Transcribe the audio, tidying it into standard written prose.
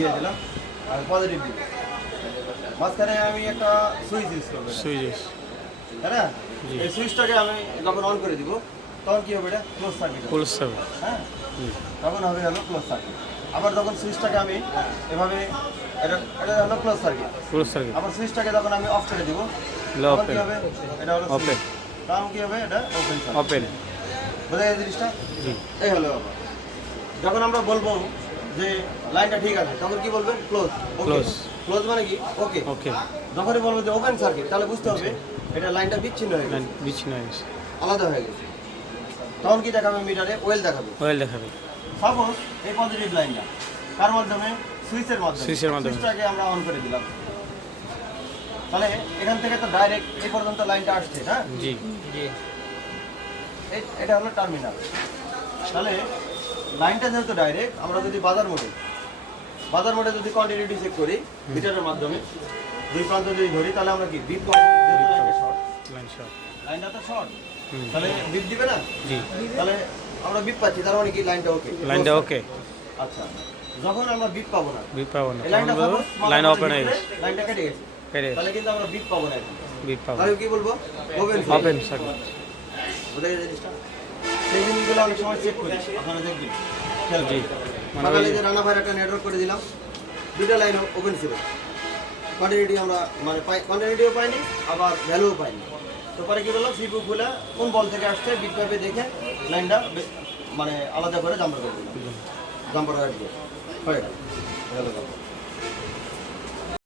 দিয়ে দিলাম আর পজিটিভ দিব। মাঝখানে আমি একটা সুইচ ইউজ করবো, সুইচ, তাই না? এই সুইচটাকে আমি যখন অন করে দিব তখন কি হবে? এটা ক্লোজ সার্কিট, ক্লোজ সার্কিট। হ্যাঁ, তখন হবে হলো ক্লোজ সার্কিট। আবার যখন সুইচটাকে আমি এভাবে এটা এটা হলো ক্লোজ সার্কিট, ক্লোজ সার্কিট। আবার সুইচটাকে যখন আমি অফ করে দিব তখন কি হবে? এটা হলো ওপেন, তখন কি হবে? এটা ওপেন সার্কিট। ওপেন। বোঝা যায় জিনিসটা? জি। এই হলো ব্যাপার। যখন আমরা বলবো যে লাইনটা ঠিক আছে তখন কি বলবেন? ক্লোজ। ক্লোজ। ক্লোজ মানে কি? ওকে। ওকে। যখনই বলবো যে ওপেন সার্কিট তাহলে বুঝতে হবে এটা লাইনটা বিচ্ছিন্ন হয়ে গেছে, বিচ্ছিন্ন হয়ে গেছে, আলাদা হয়ে গেছে। তখন কি দেখাবে? মিটারে ওয়েল দেখাবে। ওয়েল দেখাবে। সাপোজ এই পজিটিভ লাইনটা কার মাধ্যমে? সুইচের মাধ্যমে। সুইচের মাধ্যমে। সুইচটাকে আমরা অন করে দিলাম, তাহলে এখান থেকে তো ডাইরেক্ট এই পর্যন্ত লাইনটা আসছে, হ্যাঁ? জি। এটা হলো টার্মিনাল। তাহলে লাইনটা যেহেতু ডাইরেক্ট, আমরা যদি বাজার মোডে যদি কন্টিনিউটি চেক করি মিটারের মাধ্যমে দুই প্রান্ত যদি ধরি তাহলে আমরা কি বিপ পাবো? Short, line short. লাইনটা তো শর্ট, তাহলে বিপ দিবে না? জি। তাহলে আমরা বিপ পাচ্ছি, তার মানে কি লাইনটা ওকে। লাইনটা ওকে। আচ্ছা, যখন আমরা বিপ পাবো না, বিপ পাবো না, এই লাইনটা পাবো, লাইন ওপেন হয়ে গেছে, লাইনটা কেটে গেছে, কেটে তাহলে কিন্তু আমরা বিপ পাবো না এখন। বিপ পাবো। তাহলে কি বলবো? Open open circuit. বুঝা গেছে জিনিসটা? সেই জিনিসগুলো অনেক সময় চেক করি, আপনারা দেখবেন। জি। মানে সকালে যে রানা ভাইয়ের একটা নেটওয়ার্ক করে দিলাম, দুইটা লাইন ওপেন ছিল, কন্টিনিউটি আমরা মানে কন্টিনিউটিও পাইনি আবার ভ্যালুও পাইনি। তো পরে কি বললাম? সিপু খুলে কোন বল থেকে আসছে বিট পাইপে দেখে লাইনটা মানে আলাদা করে জাম্পার করে দিলাম, জাম্পার হয়ে গেল, হয়ে গেল।